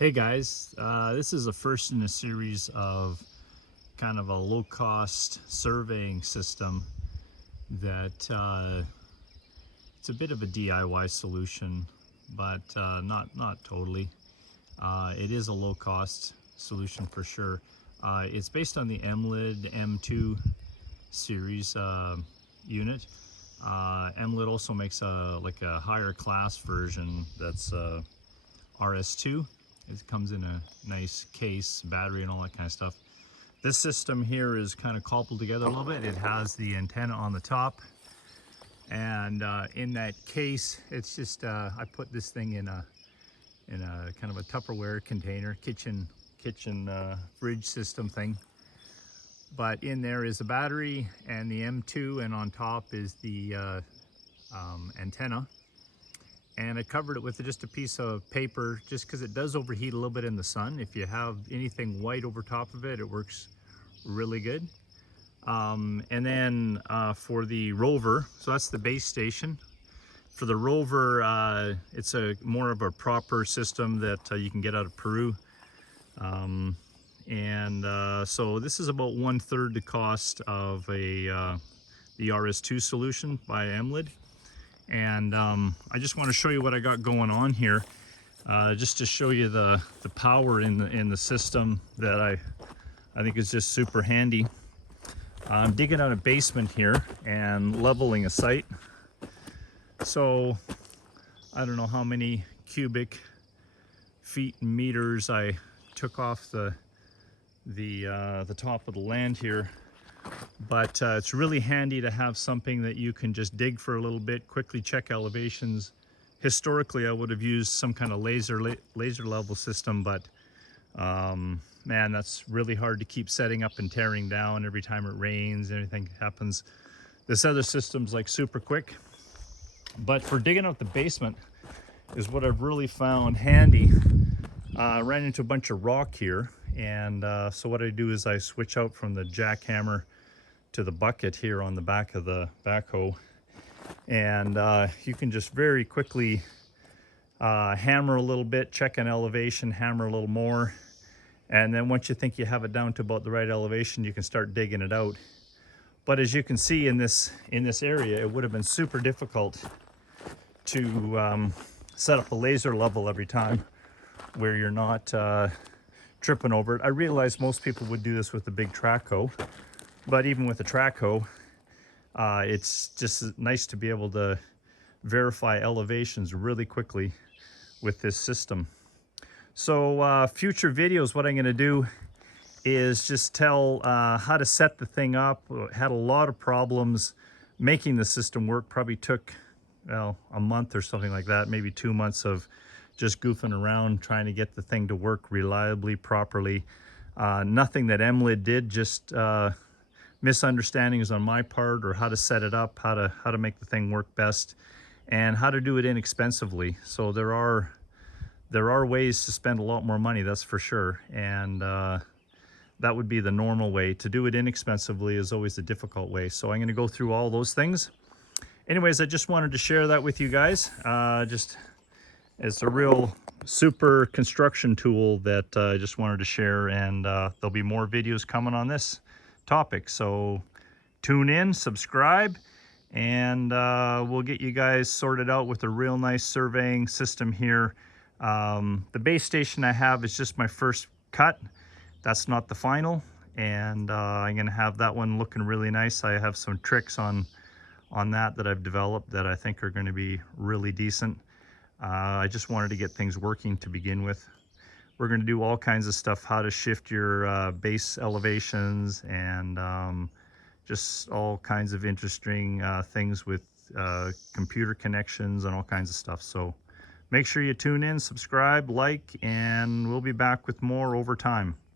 Hey guys, this is the first in a series of kind of a low-cost surveying system that it's a bit of a DIY solution, but not totally. It is a low-cost solution for sure. It's based on the MLID M2 series unit. MLID also makes a higher class version that's RS2. It comes in a nice case, battery, and all that kind of stuff. This system here is kind of cobbled together a little bit. It has the antenna on the top, and in that case, it's just I put this thing in a kind of a Tupperware container, kitchen fridge system thing. But in there is a battery and the M2, and on top is the antenna. And I covered it with just a piece of paper, just because it does overheat a little bit in the sun. If you have anything white over top of it, it works really good. And then for the rover, so that's the base station. For the rover, it's more of a proper system that you can get out of Peru. So this is about 1/3 the cost of the RS2 solution by MLID. And I just want to show you what I got going on here, just to show you the power in the system that I think is just super handy. I'm digging out a basement here and leveling a site. So I don't know how many cubic feet and meters I took off the top of the land here. But it's really handy to have something that you can just dig for a little bit, quickly check elevations. Historically, I would have used some kind of laser level system, but man, that's really hard to keep setting up and tearing down every time it rains, anything happens. This other system's like super quick. But for digging out the basement is what I've really found handy. I ran into a bunch of rock here, and so what I do is I switch out from the jackhammer to the bucket here on the back of the backhoe, and you can just very quickly hammer a little bit, check an elevation, hammer a little more, and then once you think you have it down to about the right elevation, you can start digging it out. But as you can see in this area, it would have been super difficult to set up a laser level every time where you're not tripping over it. I realize most people would do this with a big track hoe, but even with a track hoe, it's just nice to be able to verify elevations really quickly with this system. So future videos, what I'm going to do is just tell how to set the thing up. Had a lot of problems making the system work. Probably took, well, a month or something like that, maybe 2 months of just goofing around trying to get the thing to work reliably, properly. Nothing that MLID did, just misunderstandings on my part, or how to set it up, how to make the thing work best, and how to do it inexpensively. So there are ways to spend a lot more money, that's for sure, and that would be the normal way. To do it inexpensively is always the difficult way. So I'm going to go through all those things. Anyways, I just wanted to share that with you guys. Just as a real super construction tool that I just wanted to share, and there'll be more videos coming on this topic. So tune in, subscribe, and we'll get you guys sorted out with a real nice surveying system here. The base station I have is just my first cut. That's not the final, and I'm gonna have that one looking really nice. I have some tricks on that I've developed that I think are going to be really decent. I just wanted to get things working to begin with. We're going to do all kinds of stuff, how to shift your base elevations, and just all kinds of interesting things with computer connections and all kinds of stuff. So make sure you tune in, subscribe, like, and we'll be back with more over time.